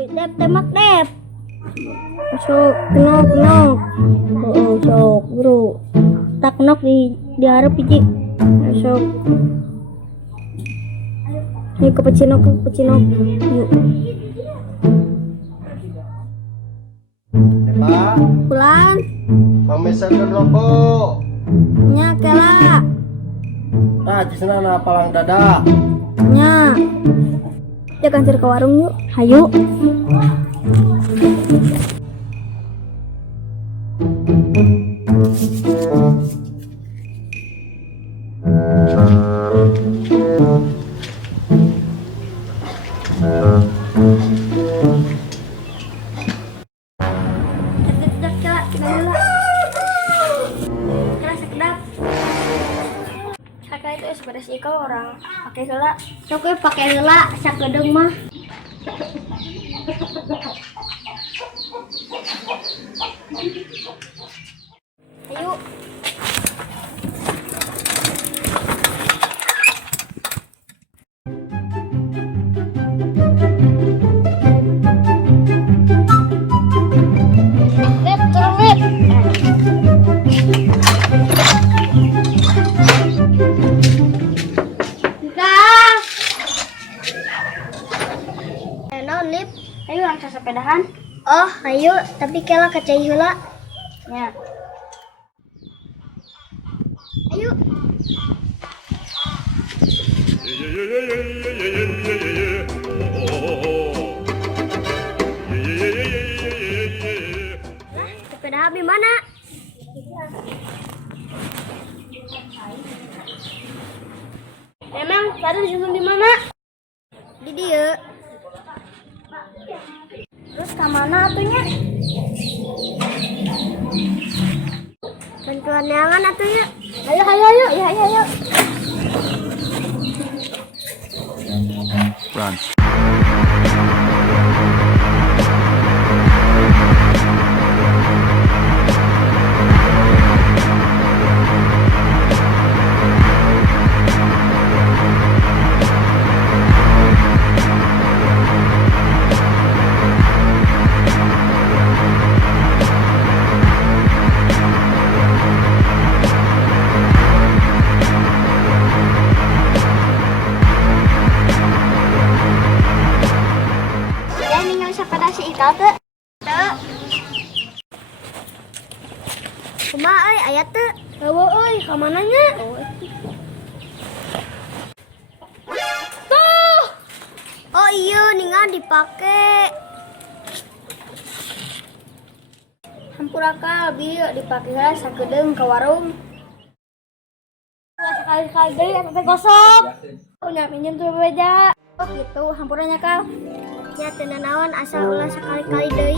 Oi, Dep, tembak Dep. Masuk, kenok. Oh, sok, bro. Tak kenok di harap biji. Masuk. Yuk ke pecinok. Yuk. Pak, Pulang. pemesan rokok. Nya kela. Nah, cisna na palang dada. Nya. Ya kantor ke warung yuk. Hayu. Sedap kela, kita dulu. Kela sedap. Kakak itu ekspresi kau orang pakai gela. Sok pakai gela, sakedeng mah. Ayo. Lep, turun lep. Non lip, ayo langsung sepedahan. Oh, ayo, tapi kela kecai heula. Ya. Ayo. Sepeda habis mana? Emang tadi disimpan di mana? Di dia. Terus ke mana atunya? Bantuan neangan atunya. Ayo. Ya. Run. Ya ningali sepeda si Ika teh. Teu. Kumaha euy aya teu? Eueuh euy, ka mananya? Tuh. Oh iya, ningan dipake. Hampura ka bieu dipake heula sakedeung ka warung. Sekali-kali deui eta teh gosok. Punya pinjem tuh beja. Oh gitu, hampuranya kal. Ya teu nanaon asal ulah sekali-kali deui.